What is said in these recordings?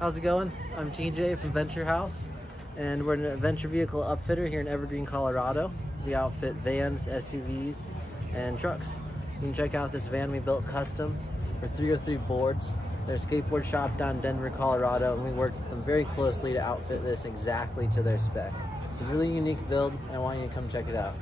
How's it going? I'm TJ from Venture House, and we're an adventure vehicle upfitter here in Evergreen, Colorado. We outfit vans, SUVs, and trucks. You can check out this van we built custom for 303 Boards. They're a skateboard shop down in Denver, Colorado, and we worked with them very closely to outfit this exactly to their spec. It's a really unique build, and I want you to come check it out.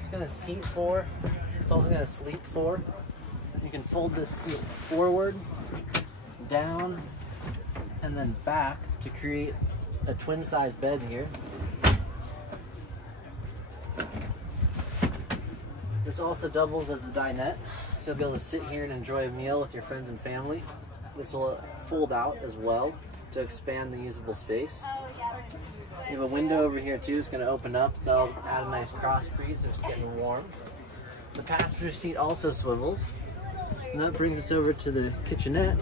It's got a seat 4. It's also got a sleep 4. You can fold this seat forward, down, and then back to create a twin-size bed here. This also doubles as a dinette, so you'll be able to sit here and enjoy a meal with your friends and family. This will fold out as well to expand the usable space. You have a window over here too. It's going to open up. That'll add a nice cross breeze if it's getting warm. The passenger seat also swivels, and that brings us over to the kitchenette,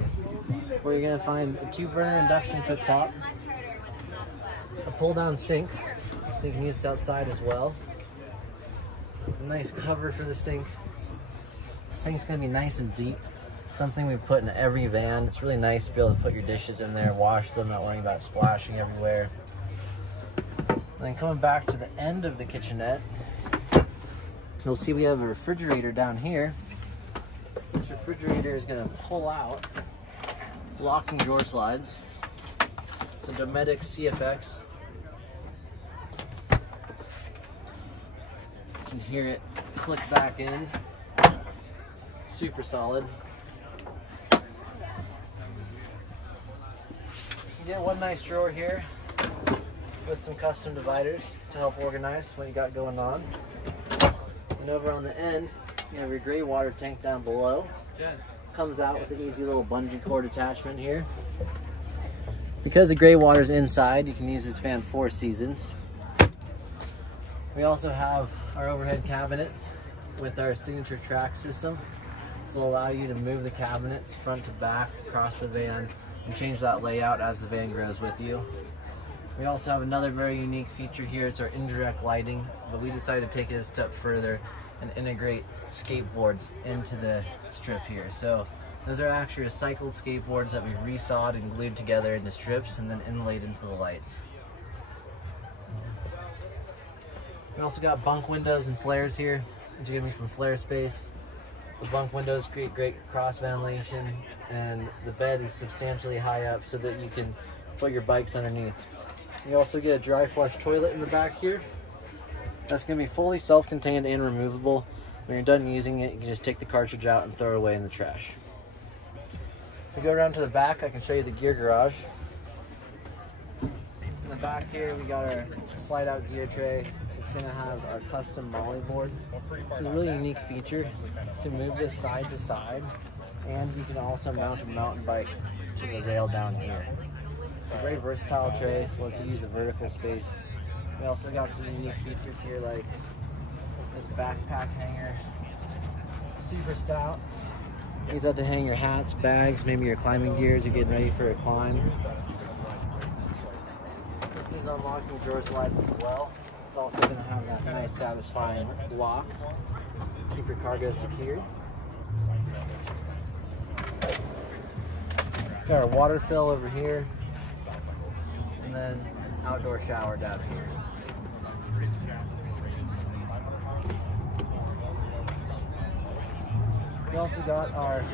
where you're going to find a 2-burner induction cooktop, a pull-down sink, so you can use this outside as well. A nice cover for the sink. The sink's going to be nice and deep. Something we put in every van. It's really nice to be able to put your dishes in there, wash them, not worrying about splashing everywhere. And then coming back to the end of the kitchenette, you'll see we have a refrigerator down here. This refrigerator is going to pull out locking drawer slides. It's a Dometic CFX. You can hear it click back in. Super solid. You get one nice drawer here with some custom dividers to help organize what you got going on. And over on the end, you have your gray water tank down below. Comes out with an easy little bungee cord attachment here. Because the gray water's inside, you can use this fan 4 seasons. We also have our overhead cabinets with our signature track system. This will allow you to move the cabinets front to back across the van and change that layout as the van grows with you. We also have another very unique feature here. It's our indirect lighting, but we decided to take it a step further and integrate skateboards into the strip here. So those are actually recycled skateboards that we've resawed and glued together into strips and then inlaid into the lights. We also got bunk windows and flares here. These are gonna be from Flare Space. The bunk windows create great cross ventilation, and the bed is substantially high up so that you can put your bikes underneath. You also get a dry flush toilet in the back here. That's going to be fully self-contained and removable. When you're done using it, you can just take the cartridge out and throw it away in the trash. If we go around to the back, I can show you the gear garage. In the back here, we got our slide-out gear tray. It's going to have our custom molly board. It's a really unique feature. You can move this side to side, and you can also mount a mountain bike to the rail down here. It's a very versatile tray. Lets you use a vertical space. We also got some unique features here, like this backpack hanger. Super stout. Use that to hang your hats, bags, maybe your climbing gears. You're getting ready for a climb. This is unlocking drawer slides as well. It's also going to have that nice, satisfying lock. Keep your cargo secure. Got our water fill over here, and then outdoor shower down here. We also got our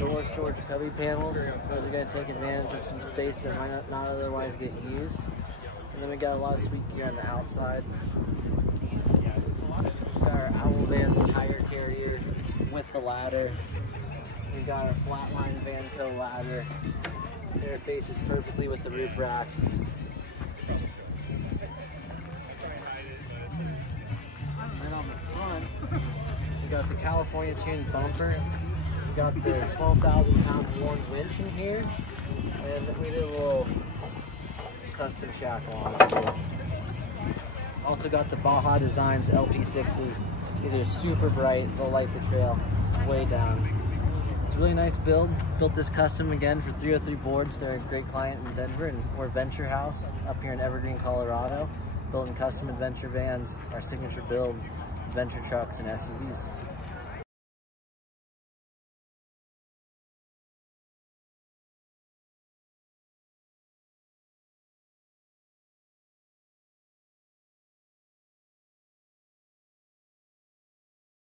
door storage cubby panels. Those are going to take advantage of some space that might not otherwise get used. And then we got a lot of sweet gear on the outside. We got our Owl Vans tire carrier with the ladder. We got our Flatline Vanco ladder. Interfaces perfectly with the roof rack. And on the front, we got the California tuned bumper. We got the 12,000-pound Warn winch in here, and we did a little custom shackle on it. Also got the Baja Designs LP6s. These are super bright. They'll light the trail way down. It's Really nice build. Built this custom again for 303 Boards. They're a great client in Denver, and we're Venture House up here in Evergreen, Colorado, building custom adventure vans, our signature builds, adventure trucks, and SUVs.